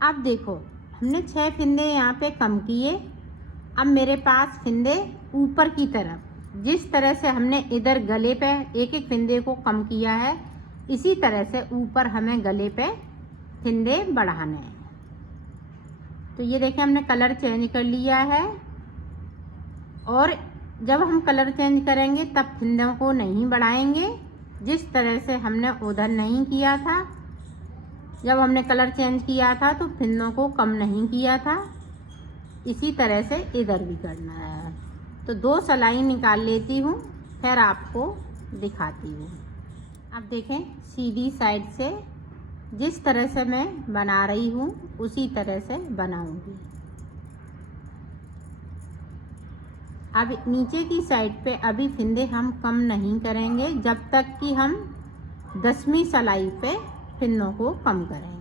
अब देखो हमने 6 फिंदे यहाँ पे कम किए। अब मेरे पास फिंदे ऊपर की तरफ, जिस तरह से हमने इधर गले पे एक एक फिंदे को कम किया है, इसी तरह से ऊपर हमें गले पे फिंदे बढ़ाने हैं। तो ये देखें हमने कलर चेंज कर लिया है, और जब हम कलर चेंज करेंगे तब फिंदों को नहीं बढ़ाएंगे, जिस तरह से हमने उधर नहीं किया था। जब हमने कलर चेंज किया था तो फिंदों को कम नहीं किया था, इसी तरह से इधर भी करना है। तो 2 सिलाई निकाल लेती हूँ, फिर आपको दिखाती हूँ। अब देखें सीधी साइड से जिस तरह से मैं बना रही हूँ उसी तरह से बनाऊंगी। अब नीचे की साइड पे अभी फिंदे हम कम नहीं करेंगे जब तक कि हम 10वीं सिलाई पे फिंदों को कम करेंगे।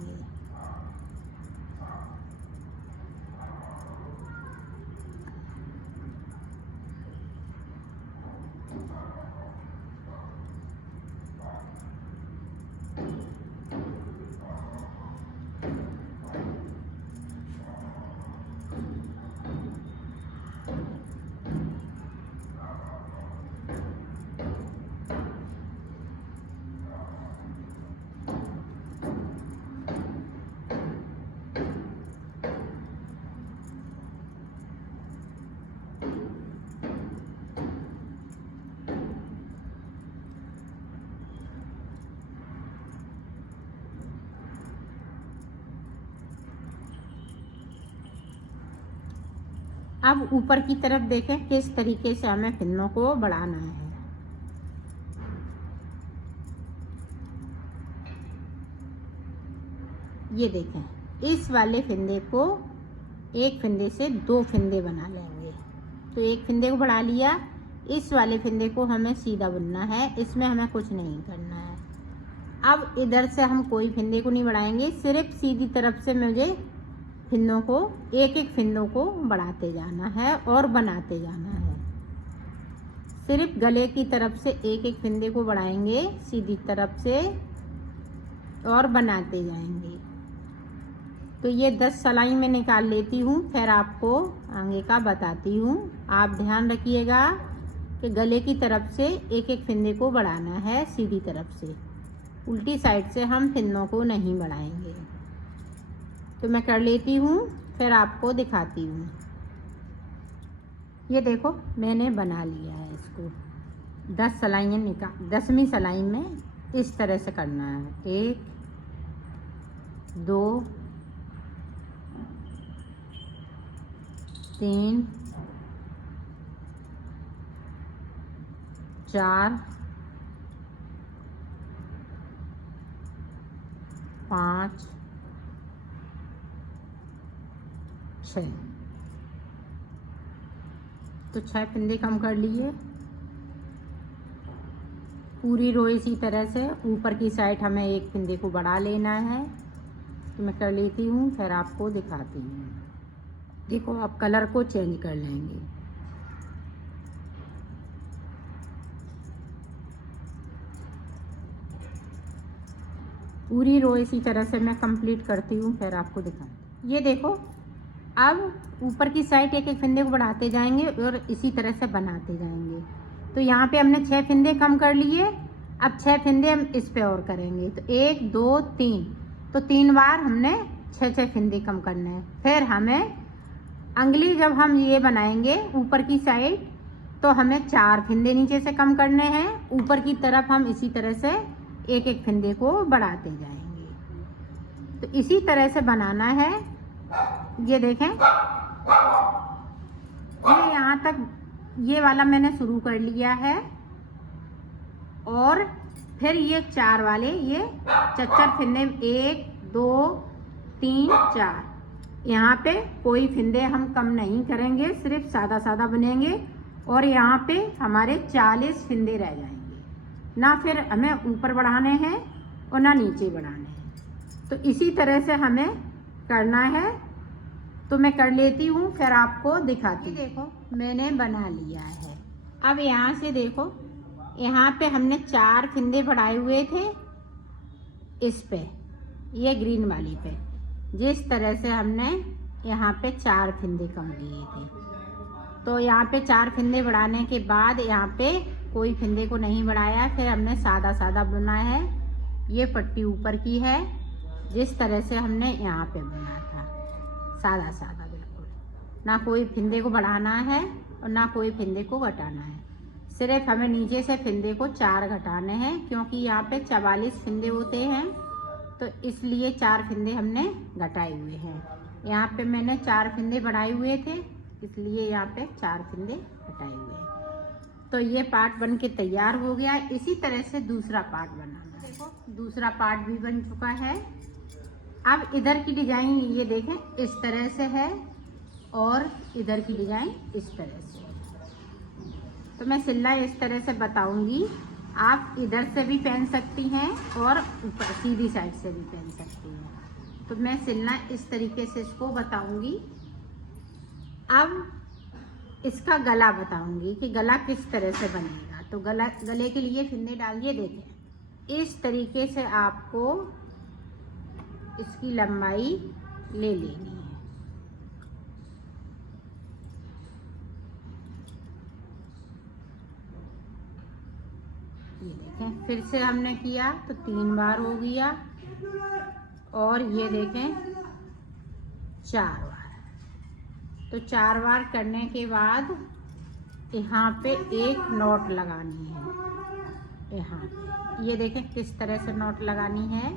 अब ऊपर की तरफ देखें किस तरीके से हमें फिंदों को बढ़ाना है। ये देखें इस वाले फिंदे को एक फिंदे से 2 फिंदे बना लेंगे। तो एक फिंदे को बढ़ा लिया, इस वाले फिंदे को हमें सीधा बुनना है, इसमें हमें कुछ नहीं करना है। अब इधर से हम कोई फिंदे को नहीं बढ़ाएंगे, सिर्फ सीधी तरफ से मुझे फिंदों को एक एक फिंदों को बढ़ाते जाना है और बनाते जाना है। सिर्फ गले की तरफ से एक एक फिंदे को बढ़ाएंगे सीधी तरफ से और बनाते जाएंगे। तो ये 10 सिलाई में निकाल लेती हूँ, फिर आपको आगे का बताती हूँ। आप ध्यान रखिएगा कि गले की तरफ से एक एक फिंदे को बढ़ाना है सीधी तरफ से, उल्टी साइड से हम फिंदों को नहीं बढ़ाएंगे। तो मैं कर लेती हूँ, फिर आपको दिखाती हूँ। ये देखो मैंने बना लिया है इसको। 10 सिलाइयाँ निकाल, 10वीं सिलाई में इस तरह से करना है। 1 2 3 4 5 6। तो 6 फिंदे कम कर लिए। पूरी रो इसी तरह से ऊपर की साइड हमें एक फिंदे को बढ़ा लेना है। तो मैं कर लेती हूँ, फिर आपको दिखाती हूँ। देखो आप कलर को चेंज कर लेंगे। पूरी रो इसी तरह से मैं कंप्लीट करती हूँ, फिर आपको दिखाती हूँ। ये देखो अब ऊपर की साइड एक एक फिंदे को बढ़ाते जाएंगे और इसी तरह से बनाते जाएंगे। तो यहाँ पे हमने 6 फिंदे कम कर लिए। अब 6 फिंदे हम इस पे और करेंगे। तो 1 2 3, तो 3 बार हमने 6 फिंदे कम करने हैं। फिर हमें अंगली जब हम ये बनाएंगे ऊपर की साइड, तो हमें 4 फिंदे नीचे से कम करने हैं। ऊपर की तरफ हम इसी तरह से एक एक फिंदे को बढ़ाते जाएंगे। तो इसी तरह से बनाना है। ये देखें ये यहाँ तक ये वाला मैंने शुरू कर लिया है, और फिर ये 4 वाले ये 4 फिंदे 1 2 3 4, यहाँ पे कोई फिंदे हम कम नहीं करेंगे, सिर्फ सादा सादा बनेंगे। और यहाँ पे हमारे 40 फिंदे रह जाएंगे। ना फिर हमें ऊपर बढ़ाने हैं और ना नीचे बढ़ाने हैं। तो इसी तरह से हमें करना है। तो मैं कर लेती हूँ, फिर आपको दिखाती हूँ। देखो मैंने बना लिया है। अब यहाँ से देखो, यहाँ पे हमने 4 फिंदे बढ़ाए हुए थे इस पे, ये ग्रीन वाली पे। जिस तरह से हमने यहाँ पे 4 फंदे कम लिए थे। तो यहाँ पे 4 फंदे बढ़ाने के बाद यहाँ पे कोई फंदे को नहीं बढ़ाया, फिर हमने सादा सादा बुना है। ये पट्टी ऊपर की है, जिस तरह से हमने यहाँ पे बुना था, सादा सादा बिल्कुल, ना कोई फंदे को बढ़ाना है और ना कोई फंदे को घटाना है। सिर्फ हमें नीचे से फंदे को 4 घटाने हैं, क्योंकि यहाँ पे 44 फंदे होते हैं, तो इसलिए 4 फंदे हमने घटाए हुए हैं। यहाँ पे मैंने 4 फंदे बढ़ाए हुए थे, इसलिए यहाँ पे 4 फंदे घटाए हुए हैं। तो ये पार्ट बन के तैयार हो गया। इसी तरह से दूसरा पार्ट बनाना। देखो दूसरा पार्ट भी बन चुका है। अब इधर की डिजाइन ये देखें इस तरह से है और इधर की डिजाइन इस तरह से। तो मैं सिलाई इस तरह से बताऊंगी, आप इधर से भी पहन सकती हैं और ऊपर सीधी साइड से भी पहन सकती हैं। तो मैं सिलना इस तरीके से इसको बताऊंगी। अब इसका गला बताऊंगी कि गला किस तरह से बनेगा। तो गले के लिए फंदे डालिए। देखें इस तरीके से आपको इसकी लंबाई ले लेनी है। ये देखें फिर से हमने किया तो 3 बार हो गया, और ये देखें 4 बार। तो 4 बार करने के बाद यहाँ पे एक नॉट लगानी है। यहाँ पे ये देखें किस तरह से नॉट लगानी है।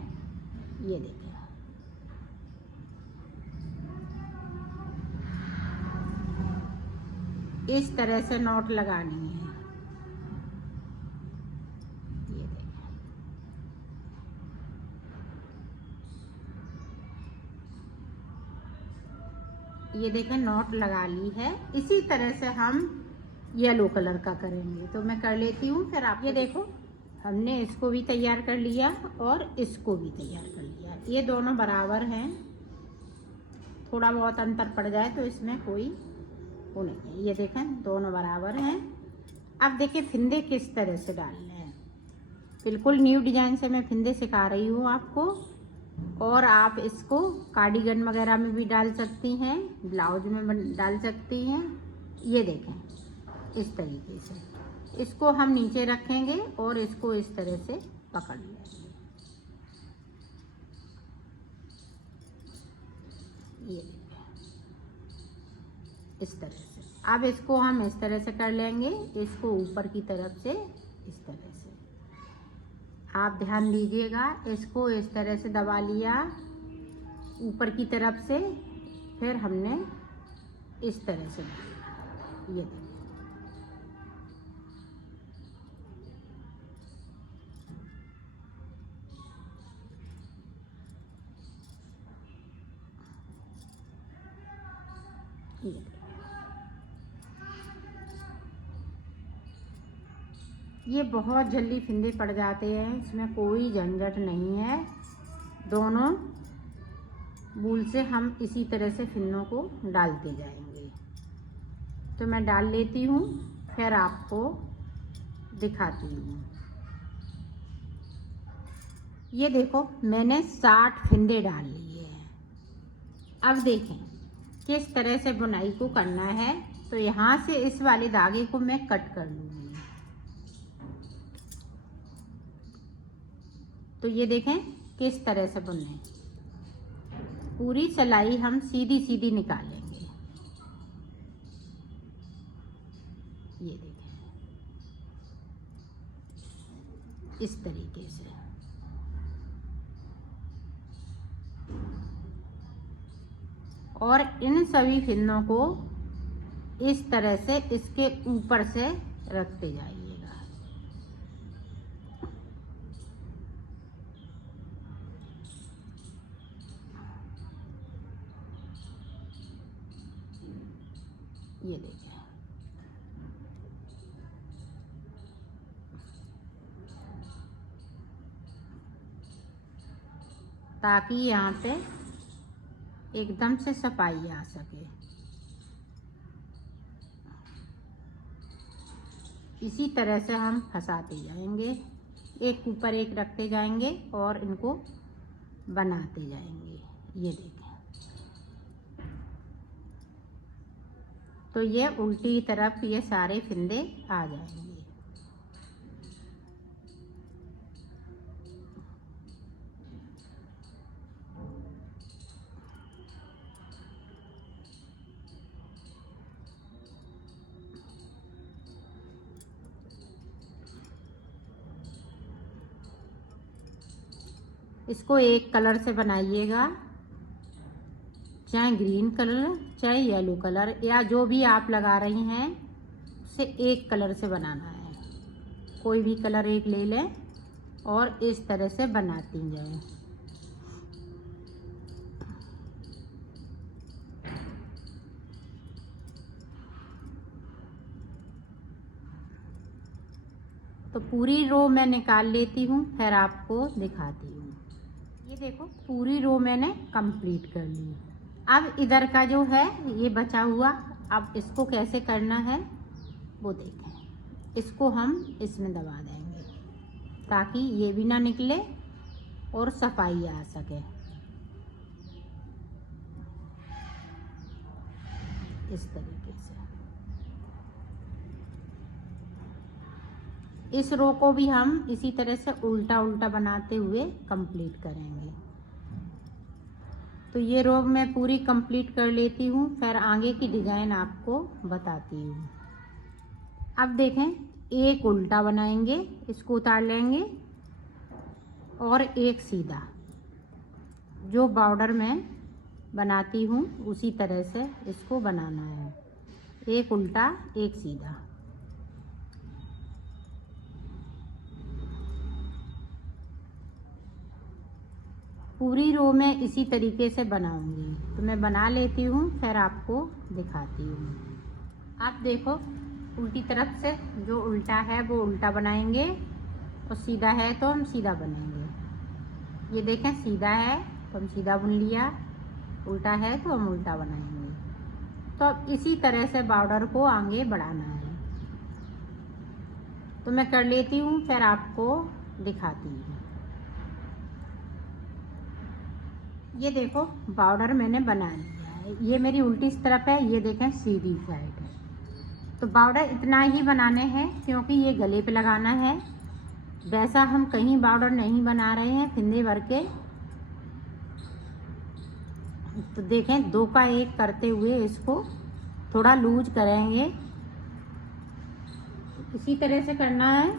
ये देखें इस तरह से नॉट लगानी है। ये देखें ये देखें नॉट लगा ली है। इसी तरह से हम येलो कलर का करेंगे। तो मैं कर लेती हूँ, फिर आप ये देखो हमने इसको भी तैयार कर लिया और इसको भी तैयार कर लिया। ये दोनों बराबर हैं, थोड़ा बहुत अंतर पड़ जाए तो इसमें कोई वो नहीं है। ये देखें दोनों बराबर हैं। अब देखिए फिंदे किस तरह से डालने हैं। बिल्कुल न्यू डिजाइन से मैं फिंदे सिखा रही हूँ आपको, और आप इसको कार्डिगन वगैरह में भी डाल सकती हैं, ब्लाउज में डाल सकती हैं। ये देखें इस तरीके से इसको हम नीचे रखेंगे और इसको इस तरह से पकड़ लेंगे। ये इस तरह से। अब इसको हम इस तरह से कर लेंगे, इसको ऊपर की तरफ से इस तरह से। आप ध्यान दीजिएगा, इसको इस तरह से दबा लिया ऊपर की तरफ से, फिर हमने इस तरह से डाला। ये देखिए ये बहुत जल्दी फिंदे पड़ जाते हैं, इसमें कोई झंझट नहीं है। दोनों बूल से हम इसी तरह से फिंदों को डालते जाएंगे। तो मैं डाल लेती हूँ, फिर आपको दिखाती हूँ। ये देखो मैंने 60 फिंदे डाल लिए हैं। अब देखें किस तरह से बुनाई को करना है। तो यहाँ से इस वाले धागे को मैं कट कर लूँगी। तो ये देखें किस तरह से बुनना है। पूरी सिलाई हम सीधी सीधी निकालेंगे। ये देखें इस तरीके से। और इन सभी फिंदों को इस तरह से इसके ऊपर से रखते जाइएगा। ये देखिए ताकि यहाँ पे एकदम से सफाई आ सके। इसी तरह से हम फंसाते जाएंगे, एक ऊपर एक रखते जाएंगे और इनको बनाते जाएंगे। ये देखें तो ये उल्टी तरफ ये सारे फंदे आ जाएंगे। इसको एक कलर से बनाइएगा, चाहे ग्रीन कलर चाहे येलो कलर या जो भी आप लगा रही हैं उसे एक कलर से बनाना है। कोई भी कलर एक ले लें और इस तरह से बनाती जाएं। तो पूरी रो मैं निकाल लेती हूँ, फिर आपको दिखाती हूँ। ये देखो पूरी रो मैंने कंप्लीट कर ली। अब इधर का जो है ये बचा हुआ, अब इसको कैसे करना है वो देखें। इसको हम इसमें दबा देंगे ताकि ये भी ना निकले और सफाई आ सके। इस तरीके से इस रो को भी हम इसी तरह से उल्टा उल्टा बनाते हुए कंप्लीट करेंगे। तो ये रो मैं पूरी कंप्लीट कर लेती हूँ, फिर आगे की डिज़ाइन आपको बताती हूँ। अब देखें, एक उल्टा बनाएंगे, इसको उतार लेंगे और एक सीधा। जो बॉर्डर में बनाती हूँ उसी तरह से इसको बनाना है, एक उल्टा एक सीधा। पूरी रो में इसी तरीके से बनाऊंगी। तो मैं बना लेती हूँ, फिर आपको दिखाती हूँ। आप देखो, उल्टी तरफ से जो उल्टा है वो उल्टा बनाएंगे और सीधा है तो हम सीधा बनाएंगे। ये देखें, सीधा है तो हम सीधा बुन लिया, उल्टा है तो हम उल्टा बनाएंगे। तो अब इसी तरह से बॉर्डर को आगे बढ़ाना है। तो मैं कर लेती हूँ, फिर आपको दिखाती हूँ। ये देखो बॉर्डर मैंने बना लिया है। ये मेरी उल्टी इस तरफ है, ये देखें सीधी साइड है। तो बॉर्डर इतना ही बनाने हैं क्योंकि ये गले पे लगाना है। वैसा हम कहीं बॉर्डर नहीं बना रहे हैं फिंदे भर के। तो देखें, दो का एक करते हुए इसको थोड़ा लूज करेंगे, इसी तरह से करना है।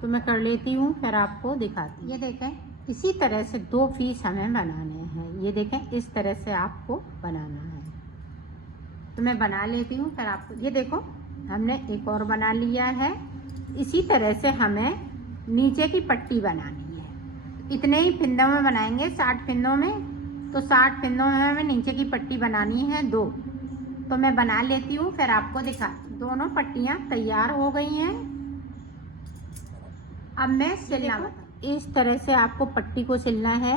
तो मैं कर लेती हूँ, फिर आपको दिखाती हूँ। ये देखें, इसी तरह से दो पीस हमें बनाने हैं। ये देखें, इस तरह से आपको बनाना है। तो मैं बना लेती हूँ, फिर आपको। ये देखो, हमने एक और बना लिया है। इसी तरह से हमें नीचे की पट्टी बनानी है। इतने ही फिंदों में बनाएंगे, 60 फिंदों में। तो 60 फिंदों में हमें नीचे की पट्टी बनानी है 2। तो मैं बना लेती हूँ, फिर आपको दिखा। दोनों पट्टियाँ तैयार हो गई हैं। अब मैं सिलना, इस तरह से आपको पट्टी को सिलना है।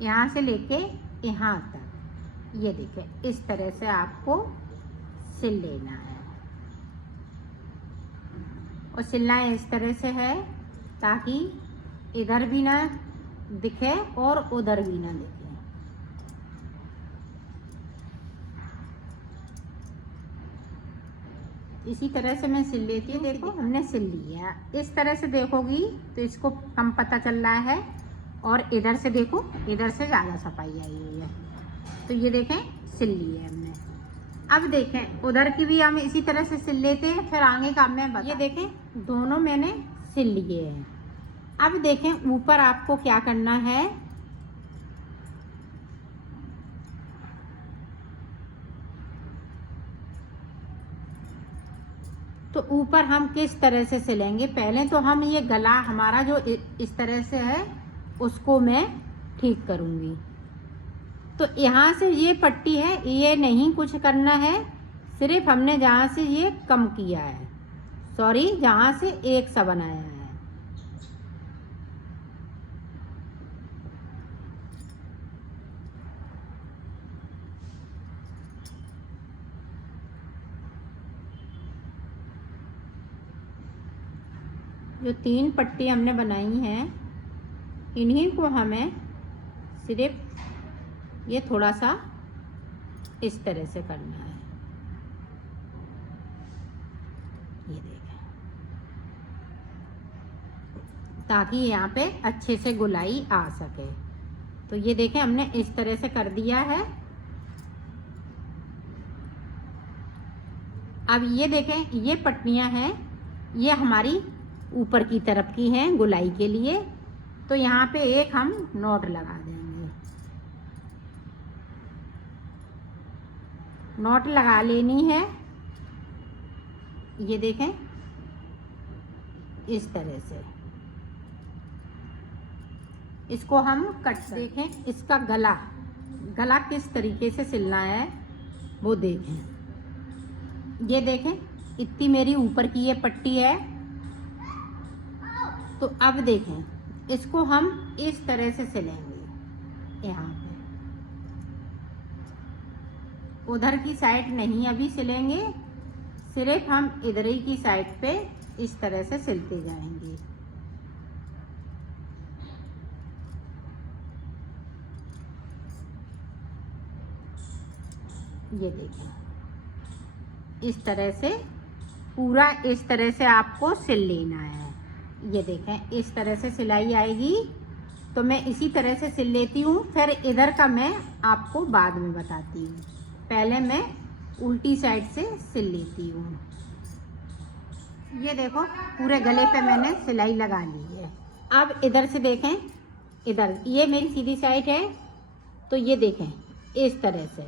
यहाँ से लेके यहाँ तक, ये देखिए, इस तरह से आपको सिल लेना है। और सिलना इस तरह से है ताकि इधर भी ना दिखे और उधर भी ना दिखे। इसी तरह से मैं सिल लेती हूँ। देखो, हमने सिल लिया। इस तरह से देखोगी तो इसको कम पता चल रहा है, और इधर से देखो, इधर से ज़्यादा सफाई आई हुई है। तो ये देखें, सिल ली है हमने। अब देखें, उधर की भी हम इसी तरह से सिल लेते हैं, फिर आगे का मैं बता। ये देखें, दोनों मैंने सिल लिए हैं। अब देखें, ऊपर आपको क्या करना है। तो ऊपर हम किस तरह से सिलेंगे, पहले तो हम ये गला हमारा जो इस तरह से है उसको मैं ठीक करूँगी। तो यहाँ से ये पट्टी है, ये नहीं कुछ करना है, सिर्फ हमने जहाँ से ये कम किया है, सॉरी, जहाँ से एक सा बनाया है। जो 3 पट्टी हमने बनाई हैं इन्हीं को हमें सिर्फ ये थोड़ा सा इस तरह से करना है। ये देखें, ताकि यहाँ पे अच्छे से गोलाई आ सके। तो ये देखें हमने इस तरह से कर दिया है। अब ये देखें, ये पट्टियाँ हैं, ये हमारी ऊपर की तरफ की हैं गोलाई के लिए। तो यहाँ पे एक हम नॉट लगा देंगे। नॉट लगा लेनी है। ये देखें इस तरह से इसको हम कट देखें। इसका गला किस तरीके से सिलना है वो देखें। ये देखें, इतनी मेरी ऊपर की ये पट्टी है। तो अब देखें, इसको हम इस तरह से सिलेंगे। यहाँ पे उधर की साइड नहीं अभी सिलेंगे, सिर्फ हम इधर ही की साइड पे इस तरह से सिलते जाएंगे। ये देखें, इस तरह से पूरा इस तरह से आपको सिल लेना है। ये देखें, इस तरह से सिलाई आएगी। तो मैं इसी तरह से सिल लेती हूँ, फिर इधर का मैं आपको बाद में बताती हूँ। पहले मैं उल्टी साइड से सिल लेती हूँ। ये देखो, पूरे गले पे मैंने सिलाई लगा ली है। अब इधर से देखें, इधर ये मेरी सीधी साइड है। तो ये देखें इस तरह से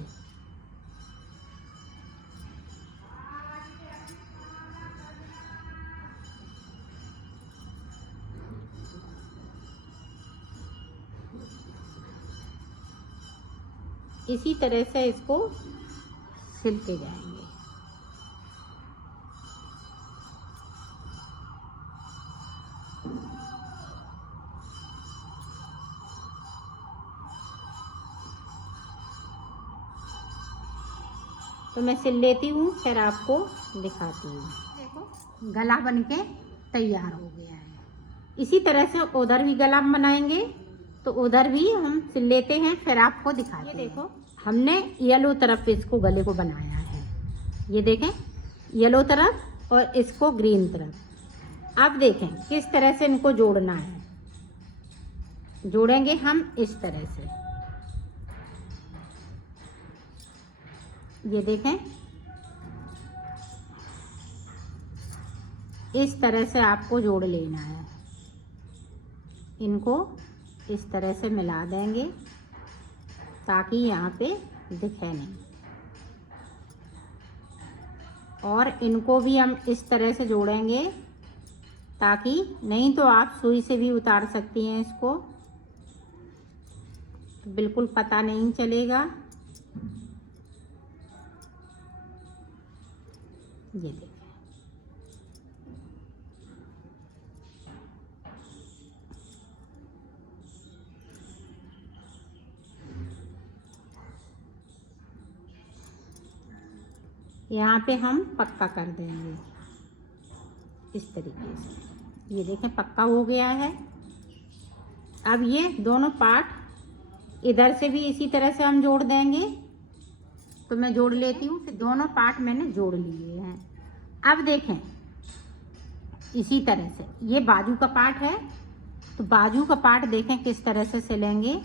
इसी तरह से इसको सिलते जाएंगे। तो मैं सिल लेती हूँ, फिर आपको दिखाती हूँ। देखो, गला बनके तैयार हो गया है। इसी तरह से उधर भी गला बनाएंगे। तो उधर भी हम सिल लेते हैं, फिर आपको दिखाते हैं। ये देखो, हमने येलो तरफ इसको गले को बनाया है। ये देखें, येलो तरफ और इसको ग्रीन तरफ। अब देखें किस तरह से इनको जोड़ना है। जोड़ेंगे हम इस तरह से। ये देखें, इस तरह से आपको जोड़ लेना है। इनको इस तरह से मिला देंगे ताकि यहाँ पे दिखे नहीं। और इनको भी हम इस तरह से जोड़ेंगे, ताकि नहीं तो आप सुई से भी उतार सकती हैं इसको, तो बिल्कुल पता नहीं चलेगा। ये देखिए, यहाँ पे हम पक्का कर देंगे इस तरीके से। ये देखें, पक्का हो गया है। अब ये दोनों पार्ट इधर से भी इसी तरह से हम जोड़ देंगे। तो मैं जोड़ लेती हूँ। फिर दोनों पार्ट मैंने जोड़ लिए हैं। अब देखें, इसी तरह से ये बाजू का पार्ट है। तो बाजू का पार्ट देखें किस तरह से सिलेंगे।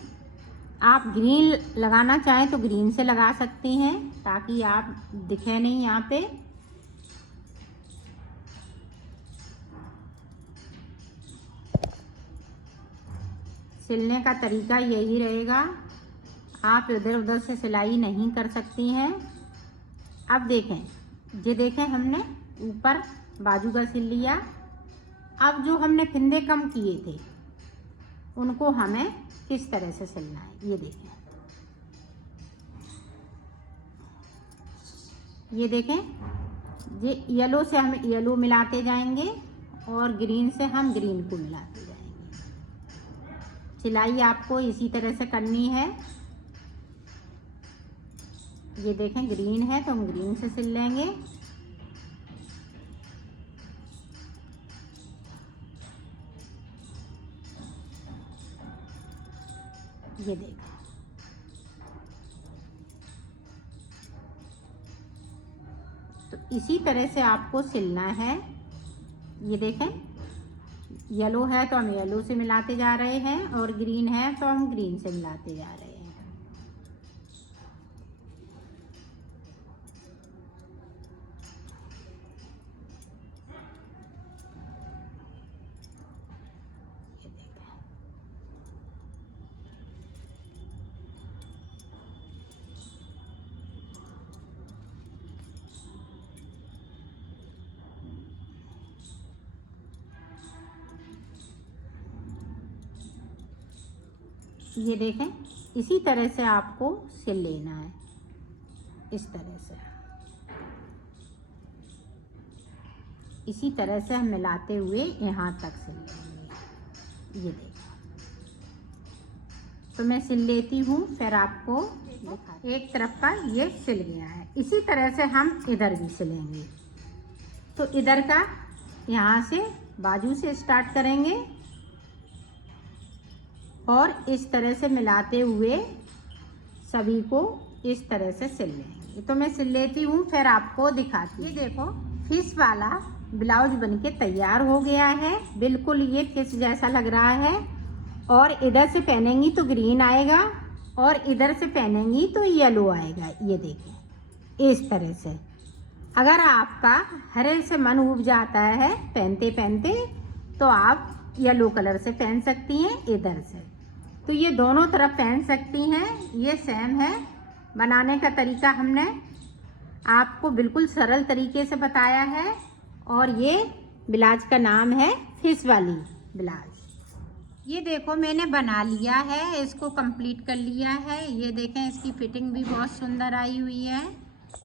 आप ग्रीन लगाना चाहें तो ग्रीन से लगा सकती हैं, ताकि आप दिखे नहीं यहाँ पे। सिलने का तरीका यही रहेगा, आप इधर उधर से सिलाई नहीं कर सकती हैं। अब देखें, ये देखें, हमने ऊपर बाजू का सिल लिया। अब जो हमने फिंदे कम किए थे उनको हमें किस तरह से सिलना है, ये देखें। ये देखें, ये येलो से हम येलो मिलाते जाएंगे और ग्रीन से हम ग्रीन को मिलाते जाएंगे। सिलाई आपको इसी तरह से करनी है। ये देखें, ग्रीन है तो हम ग्रीन से सिल लेंगे। ये देखें, तो इसी तरह से आपको सिलना है। ये देखें, येलो है तो हम येलो से मिलाते जा रहे हैं और ग्रीन है तो हम ग्रीन से मिलाते जा रहे हैं। ये देखें, इसी तरह से आपको सिल लेना है, इस तरह से। इसी तरह से हम मिलाते हुए यहाँ तक सिल लेंगे। ये देखो, तो मैं सिल लेती हूँ, फिर आपको दिखा। एक तरफ का ये सिल गया है। इसी तरह से हम इधर भी सिलेंगे। तो इधर का यहाँ से बाजू से स्टार्ट करेंगे और इस तरह से मिलाते हुए सभी को इस तरह से सिल लेंगे। तो मैं सिल लेती हूँ, फिर आपको दिखाती हूँ। ये देखो, फिश वाला ब्लाउज बनके तैयार हो गया है। बिल्कुल ये फिश जैसा लग रहा है। और इधर से पहनेंगी तो ग्रीन आएगा और इधर से पहनेंगी तो येलो आएगा। ये देखिए, इस तरह से। अगर आपका हरे से मन उब जाता है पहनते पहनते, तो आप येलो कलर से पहन सकती हैं इधर से। तो ये दोनों तरफ पहन सकती हैं। ये सेम है। बनाने का तरीका हमने आपको बिल्कुल सरल तरीके से बताया है। और ये ब्लाउज का नाम है फिश वाली ब्लाउज। ये देखो, मैंने बना लिया है, इसको कंप्लीट कर लिया है। ये देखें, इसकी फिटिंग भी बहुत सुंदर आई हुई है।